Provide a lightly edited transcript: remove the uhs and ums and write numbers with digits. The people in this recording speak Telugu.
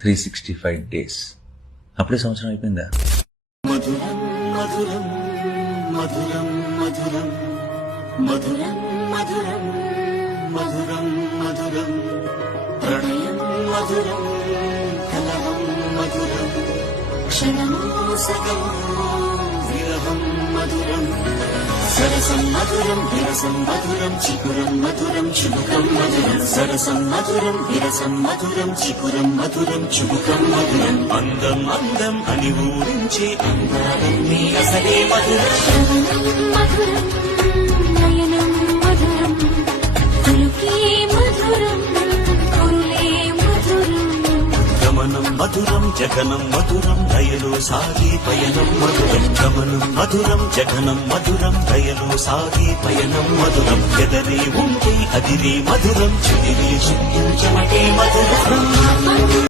365 days. అప్పుడే సంవత్సరం అయిపోయిందా? మధురం మధురం మధురం మధురం మధురం మధురం మధురం మధురం ప్రణయం మధురం కలహం మధురం క్షణమో సగమో విరహం మధురం సరసం మధురం విరసం మధురం చికురం మధురం చుబుకం మధురం సరసం మధురం విరసం మధురం చికురం మధురం చుబుకం మధురం అందం అందం అని ఊరించే అందాలన్నీ అసలే మధురం మధురం నయనం మధురం పలుకే మధురం కురులే మధురం గమనం మధురం జగనం మధురం దయలో సాగే పయనం మధురం గమనం మధురం జగనం మధురం దయలో సాగే పయనం మధురం ఎదరే ఉంటే అదిరే మధురం చెదిరే చుట్టూ చెమటే మధురం